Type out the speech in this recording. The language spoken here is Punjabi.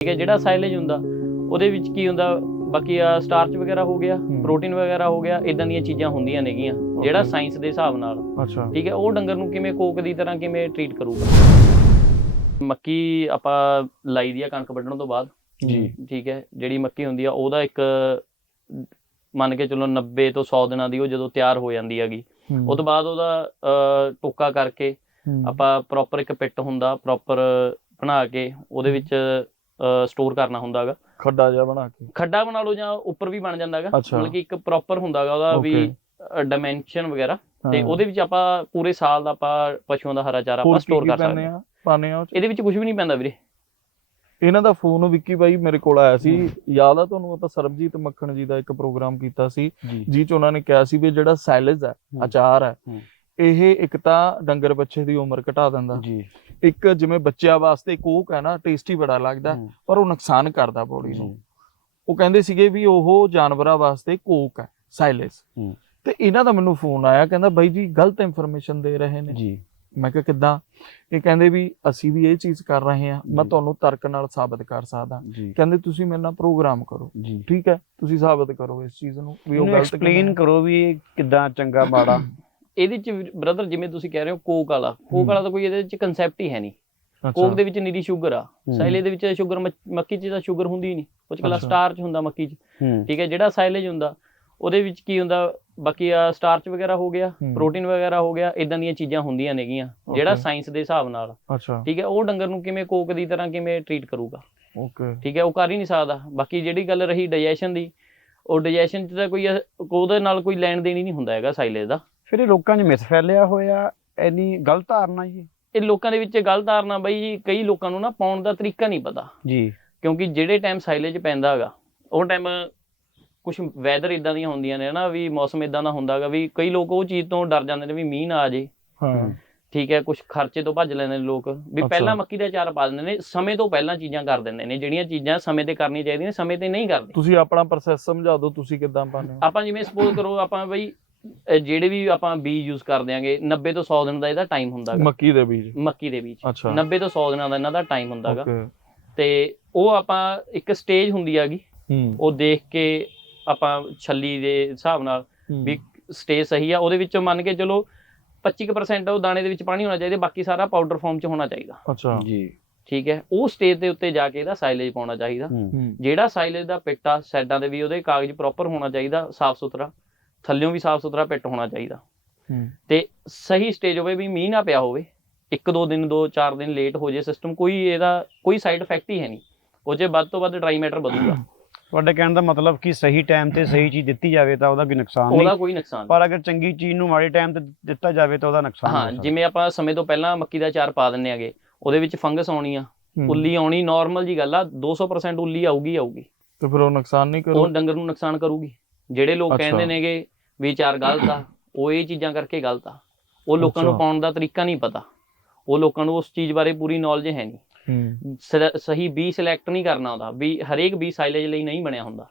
ਠੀਕ ਹੈ ਜਿਹੜਾ ਸਾਈਲੇਜ ਹੁੰਦਾ ਉਹਦੇ ਵਿੱਚ ਕੀ ਹੁੰਦਾ ਬਾਕੀ ਆ ਸਟਾਰਚ ਵਗੈਰਾ ਹੋ ਗਿਆ। ਪ੍ਰੋਟੀਨ ਵਗੈਰਾ ਹੋ ਗਿਆ ਇਦਾਂ ਦੀਆਂ ਚੀਜ਼ਾਂ ਹੁੰਦੀਆਂ ਨੇਗੀਆਂ ਜਿਹੜਾ. ਸਾਇੰਸ ਦੇ ਹਿਸਾਬ ਨਾਲ। ਅੱਛਾ। ਠੀਕ ਹੈ ਉਹ ਡੰਗਰ ਨੂੰ ਕਿਵੇਂ ਕੋਕ ਦੀ ਤਰ੍ਹਾਂ ਕਿਵੇਂ ਟ੍ਰੀਟ ਕਰੂਗਾ? ਮੱਕੀ ਆਪਾਂ ਲਾਈ ਦੀ ਆ ਕਣਕ ਵੱਢਣ ਤੋਂ ਬਾਅਦ। ਜੀ। ਠੀਕ ਹੈ ਜਿਹੜੀ ਮੱਕੀ ਹੁੰਦੀ ਆ ਉਹਦਾ ਇੱਕ ਮੰਨ ਕੇ ਚੱਲੋ 90 ਤੋਂ 100 ਦਿਨਾਂ ਦੀ ਉਹ ਜਦੋਂ ਤਿਆਰ ਹੋ ਜਾਂਦੀ ਹੈਗੀ ਉਹ ਤੋਂ ਬਾਅਦ ਉਹਦਾ ਟੋਕਾ ਕਰਕੇ ਆਪਾਂ ਪ੍ਰੋਪਰ ਇੱਕ ਪਿੱਟ ਹੁੰਦਾ ਪ੍ਰੋਪਰ ਬਣਾ ਕੇ ਉਹਦੇ ਵਿੱਚ ਸਟੋਰ ਕਰਨਾ ਹੁੰਦਾਗਾ ਖੱਡਾ ਜਿਹਾ ਬਣਾ ਕੇ। ਖੱਡਾ ਬਣਾ ਲਓ ਜਾਂ ਉੱਪਰ ਵੀ ਬਣ ਜਾਂਦਾਗਾ ਅੱਛਾ। ਮਤਲਬ ਕਿ ਇੱਕ ਪ੍ਰੋਪਰ ਹੁੰਦਾਗਾ ਉਹਦਾ ਵੀ ਡਾਈਮੈਂਸ਼ਨ ਵਗੈਰਾ। ਤੇ ਹਾਂ। ਉਹਦੇ ਵਿੱਚ ਆਪਾਂ ਪੂਰੇ ਸਾਲ ਦਾ ਆਪਾਂ ਪਸ਼ੂਆਂ ਦਾ ਹਰਾ ਚਾਰਾ ਆਪਾਂ ਸਟੋਰ ਕਰ ਸਕਦੇ ਹਾਂ ਪਾਉਂਦੇ ਆ ਉਹ 'ਚ? ਇਹਦੇ ਵਿੱਚ ਕੁਝ ਵੀ ਨਹੀਂ ਪੈਂਦਾ ਵੀਰੇ। ਇਹਨਾਂ ਦਾ ਫੋਨ ਵਿੱਕੀ ਬਾਈ ਮੇਰੇ ਕੋਲ ਆਇਆ ਸੀ। ਯਾਦ ਆ ਤੁਹਾਨੂੰ? ਆਪਾਂ ਸਰਬਜੀਤ ਮੱਖਣ ਜੀ ਦਾ ਇੱਕ ਪ੍ਰੋਗਰਾਮ ਕੀਤਾ ਸੀ। ਜੀ। ਚ ਉਹਨਾਂ ਨੇ ਕਿਹਾ ਸੀ ਵੀ ਜਿਹੜਾ ਸਾਈਲੇਜ ਹੈ ਹੂੰ। ਅਚਾਰ ਹੈ ਹੂੰ। ਇਹ ਇੱਕ ਤਾਂ ਡੰਗਰ ਬੱਚੇ ਦੀ ਉਮਰ ਘਟਾ ਦਿੰਦਾ। ਜੀ। ਇੱਕ ਜਿਵੇਂ ਬੱਚਿਆਂ ਵਾਸਤੇ ਕੋਕ ਹੈ ਨਾ ਟੇਸਟੀ ਬੜਾ ਲੱਗਦਾ ਪਰ ਉਹ ਨੁਕਸਾਨ ਕਰਦਾ ਬੋਡੀ ਨੂੰ। ਉਹ ਕਹਿੰਦੇ ਸੀਗੇ ਵੀ ਉਹ ਜਾਨਵਰਾਂ ਵਾਸਤੇ ਕੋਕ ਹੈ ਹੂੰ। ਤੇ ਇਹਨਾਂ ਦਾ ਮੈਨੂੰ ਫੋਨ ਆਇਆ ਕਹਿੰਦਾ ਬਾਈ ਜੀ ਗਲਤ ਇਨਫੋਰਮੇਸ਼ਨ ਦੇ ਰਹੇ ਨੇ। ਜੀ। ਮੈਂ ਕਿਹਾ ਕਿੱਦਾਂ? ਇਹ ਕਹਿੰਦੇ ਵੀ ਅਸੀਂ ਵੀ ਇਹ ਚੀਜ਼ ਕਰ ਰਹੇ ਹਾਂ ਮੈਂ। ਤੁਹਾਨੂੰ ਤਰਕ ਨਾਲ ਸਾਬਤ ਕਰ ਸਕਦਾ। ਕਹਿੰਦੇ ਤੁਸੀਂ ਮੇਰੇ ਨਾਲ ਪ੍ਰੋਗਰਾਮ ਕਰੋ। ਠੀਕ ਹੈ ਤੁਸੀਂ ਸਾਬਤ ਕਰੋ ਇਸ ਚੀਜ਼ ਨੂੰ ਵੀ ਉਹ ਗਲਤ ਐਕਸਪਲੇਨ ਕਰੋ ਵੀ ਇਹ ਕਿੱਦਾਂ ਚੰਗਾ ਮਾੜਾ। ਇਹਦੇ ਚ ਬ੍ਰਦਰ ਜਿਵੇਂ ਤੁਸੀਂ ਕਹਿ ਰਹੇ ਹੋ ਕੋਕ ਵਾਲਾ ਕੋਕ। ਵਾਲਾ ਤਾਂ ਕੋਈ ਇਹਦੇ ਚ ਕਨਸੈਪਟ ਹੀ ਹੈ ਨਹੀਂ। ਕੋਕ ਦੇ ਵਿੱਚ ਨਿਰੀ ਸ਼ੂਗਰ ਆ ਸਾਈਲੇ ਦੇ ਵਿੱਚ ਸ਼ੂਗਰ ਮੱਕੀ ਚ ਤਾਂ ਸ਼ੂਗਰ ਹੁੰਦੀ ਨਹੀਂ ਉਹ ਚ ਕੱਲਾ। ਸਟਾਰਚ ਹੁੰਦਾ ਮੱਕੀ ਚ ਠੀਕ ਹੈ ਜਿਹੜਾ ਸਾਈਲੇਜ ਹੁੰਦਾ ਉਹਦੇ ਵਿੱਚ ਕੀ ਹੁੰਦਾ ਬਾਕੀ ਆ ਸਟਾਰਚ ਵਗੈਰਾ ਹੋ ਗਿਆ। ਪ੍ਰੋਟੀਨ ਵਗੈਰਾ ਹੋ ਗਿਆ ਇਦਾਂ ਦੀਆਂ ਚੀਜ਼ਾਂ ਹੁੰਦੀਆਂ ਨੇਗੀਆਂ ਜਿਹੜਾ. ਸਾਇੰਸ ਦੇ ਹਿਸਾਬ ਨਾਲ ਠੀਕ ਹੈ ਉਹ ਡੰਗਰ ਨੂੰ ਕਿਵੇਂ ਕੋਕ ਦੀ ਤਰ੍ਹਾਂ ਕਿਵੇਂ ਟ੍ਰੀਟ ਕਰੂਗਾ ਓਕੇ ਠੀਕ ਹੈ ਉਹ ਕਰ ਹੀ ਨਹੀਂ ਸਕਦਾ ਬਾਕੀ ਜਿਹੜੀ ਗੱਲ ਰਹੀ ਡਾਈਜੈਸ਼ਨ ਦੀ ਉਹ ਡਾਈਜੈਸ਼ਨ ਚ ਤਾਂ ਕੋਈ ਉਹਦੇ ਨਾਲ ਕੋਈ ਲੈਣ ਦੇਣ ਹੀ ਨਹੀਂ ਹੁੰਦਾ ਹੈਗਾ ਸਾਈਲੇਜ ਦਾ ਫਿਰ ਇਹ ਲੋਕਾਂ 'ਚ ਮਿਸ ਫੈਲਿਆ ਹੋਇਆ ਇੰਨੀ ਗਲਤ ਧਾਰਨਾ ਜੀ। ਇਹ ਲੋਕਾਂ ਦੇ ਵਿੱਚ ਗਲਤ ਧਾਰਨਾ ਬਈ ਜੀ ਕਈ ਲੋਕਾਂ ਨੂੰ ਨਾ ਪਾਉਣ ਦਾ ਤਰੀਕਾ ਨਹੀਂ ਪਤਾ। ਜੀ। ਕਿਉਂਕਿ ਜਿਹੜੇ ਟਾਈਮ ਸਾਈਲੇਜ ਪੈਂਦਾ ਹੈਗਾ ਉਹ ਟਾਈਮ ਕੁਝ ਵੈਦਰ ਇਦਾਂ ਦੀਆਂ ਹੁੰਦੀਆਂ ਨੇ ਨਾ ਵੀ ਮੌਸਮ ਇਦਾਂ ਦਾ ਹੁੰਦਾ ਹੈਗਾ ਵੀ ਕਈ ਲੋਕ ਉਹ ਚੀਜ਼ ਤੋਂ ਡਰ ਜਾਂਦੇ ਨੇ ਵੀ ਮੀਂਹ ਨਾ ਆ ਜੇ। ਹਾਂ। ਠੀਕ ਹੈ ਕੁਝ ਖਰਚੇ ਤੋਂ ਭੱਜ ਲੈਂਦੇ ਨੇ ਲੋਕ। ਵੀ। ਪਹਿਲਾਂ ਮੱਕੀ ਦਾ ਅਚਾਰ ਪਾ ਦਿੰਦੇ ਨੇ ਸਮੇਂ ਤੋਂ ਪਹਿਲਾਂ ਚੀਜ਼ਾਂ ਕਰ ਦਿੰਦੇ ਨੇ ਜਿਹੜੀਆਂ ਚੀਜ਼ਾਂ ਸਮੇਂ ਤੇ ਕਰਨੀਆਂ ਚਾਹੀਦੀਆਂ ਨੇ ਸਮੇਂ ਤੇ ਨਹੀਂ ਕਰਦੇ। ਤੁਸੀਂ ਆਪਣਾ ਪ੍ਰੋਸੈਸ ਸਮਝਾ ਦਿਓ ਤੁਸੀਂ ਕਿੱਦਾਂ ਪਾਉਂਦੇ ਹੋ? ਆਪਾਂ ਜਿਵੇਂ ਸਪੋਜ਼ ਕਰੋ ਆਪਾਂ ਬਈ ਅਹ ਜਿਹੜੇ ਵੀ ਆਪਾਂ ਬੀਜ ਯੂਜ਼ ਕਰਦੇ ਆਂਗੇ 90 ਤੋਂ 100 ਦਿਨ ਦਾ ਇਹਦਾ ਟਾਈਮ ਹੁੰਦਾ ਹੈਗਾ ਮੱਕੀ ਦੇ ਬੀਜ? ਮੱਕੀ ਦੇ ਅੱਛਾ। 90 ਤੋਂ 100 ਦਿਨਾਂ ਦਾ ਇਹਨਾਂ ਦਾ ਟਾਈਮ ਹੁੰਦਾ ਹੈਗਾ ਓਕੇ ਤੇ ਉਹ ਆਪਾਂ ਇੱਕ ਸਟੇਜ ਹੁੰਦੀ ਹੈਗੀ ਹੂੰ। ਉਹ ਦੇਖ ਕੇ ਆਪਾਂ ਛੱਲੀ ਦੇ ਹਿਸਾਬ ਨਾਲ ਹੂੰ। ਵੀ ਸਟੇਜ ਸਹੀ ਆ। ਉਹਦੇ ਵਿੱਚੋਂ ਮੰਨ ਕੇ ਚਲੋ 25% ਉਹ ਦਾਣੇ ਦੇ ਵਿੱਚ ਪਾਣੀ ਹੋਣਾ ਚਾਹੀਦਾ ਬਾਕੀ ਸਾਰਾ ਪਾਊਡਰ ਫਾਰਮ 'ਚ ਹੋਣਾ ਚਾਹੀਦਾ। ਅੱਛਾ। ਜੀ। ਠੀਕ ਹੈ। ਉਹ ਸਟੇਜ ਦੇ ਉੱਤੇ ਜਾ ਕੇ ਇਹਦਾ ਸਾਈਲੇਜ ਪਾਉਣਾ ਚਾਹੀਦਾ। ਹੂੰ। ਹੂੰ। ਜਿਹੜਾ ਸਾਈਲੇਜ ਦਾ ਪਿੱਟ ਸਾਈਡਾਂ ਦੇ ਵੀ ਉਹਦੇ ਕਾਗਜ਼ ਪ੍ਰੋਪਰ ਹੋਣਾ ਚਾਹੀਦਾ ਸਾਫ਼ ਸੁਥਰਾ ਥੱਲਿਓਂ ਵੀ ਸਾਫ਼ ਸੁਥਰਾ ਪਿੱਟ ਹੋਣਾ ਚਾਹੀਦਾ। ਹੂੰ। ਤੇ ਸਹੀ ਸਟੇਜ ਹੋਵੇ ਵੀ ਮੀਂਹ ਨਾ ਪਿਆ ਹੋਵੇ ਇੱਕ ਦੋ ਦਿਨ ਦੋ ਚਾਰ ਦਿਨ ਲੇਟ ਹੋ ਜੇ ਸਿਸਟਮ ਕੋਈ ਇਹਦਾ ਕੋਈ ਸਾਈਡ ਇਫੈਕਟ ਹੀ ਹੈ ਨਹੀਂ। ਉਹ 'ਚ ਵੱਧ ਤੋਂ ਵੱਧ ਡਰਾਈ ਮੈਟਰ ਵਧੂਗਾ। ਤੁਹਾਡੇ ਕਹਿਣ ਦਾ ਮਤਲਬ ਕਿ ਸਹੀ ਟਾਈਮ ਤੇ ਸਹੀ ਚੀਜ਼ ਦਿੱਤੀ ਜਾਵੇ ਤਾਂ ਉਹਦਾ ਕੋਈ ਨੁਕਸਾਨ ਉਹਦਾ ਨਹੀਂ। ਕੋਈ ਨੁਕਸਾਨ ਨਹੀਂ। ਪਰ ਅਗਰ ਚੰਗੀ ਚੀਜ਼ ਨੂੰ ਮਾੜੇ ਟਾਈਮ ਤੇ ਦਿੱਤਾ ਜਾਵੇ ਤਾਂ ਉਹਦਾ ਨੁਕਸਾਨ ਹੋ। ਜਿਵੇਂ ਆਪਾਂ ਸਮੇਂ ਤੋਂ ਪਹਿਲਾਂ ਮੱਕੀ ਦਾ ਅਚਾਰ ਪਾ ਦਿੰਨੇ ਆਗੇ ਉਹਦੇ ਵਿੱਚ ਫੰਗਸ ਆਉਣੀ ਆ। ਉੱਲੀ ਆਉਣੀ ਨਾਰਮਲ ਜੀ ਗੱਲ ਆ 200% ਉੱਲੀ ਆਊਗੀ ਆਊਗੀ। ਤੇ ਫਿਰ ਉਹ ਨੁਕਸਾਨ ਨਹੀਂ ਉਹ ਕਰੋ ਡੰਗਰ ਨੂੰ ਨੁਕਸਾਨ ਕਰੂਗੀ। ਜਿਹੜੇ ਲੋਕ। ਕਹਿੰਦੇ ਨੇਗੇ ਵੀ ਅਚਾਰ ਗਲਤ ਆ ਉਹ ਇਹ ਚੀਜ਼ਾਂ ਕਰਕੇ ਗਲਤ ਆ। ਉਹ ਲੋਕਾਂ ਨੂੰ। ਪਾਉਣ ਦਾ ਤਰੀਕਾ ਨਹੀਂ ਪਤਾ। ਉਹ ਲੋਕਾਂ ਨੂੰ ਉਸ ਚੀਜ਼ ਬਾਰੇ ਪੂਰੀ ਨੌਲੇਜ ਹੈ ਨਹੀਂ। ਸਹੀ ਬੀ ਸਿਲੈਕਟ ਨਹੀਂ ਕਰਨਾ ਹੁੰਦਾ ਵੀ ਹਰੇਕ ਬੀ ਸਾਈਲੇਜ ਲਈ ਨਹੀਂ ਬਣਿਆ ਹੁੰਦਾ।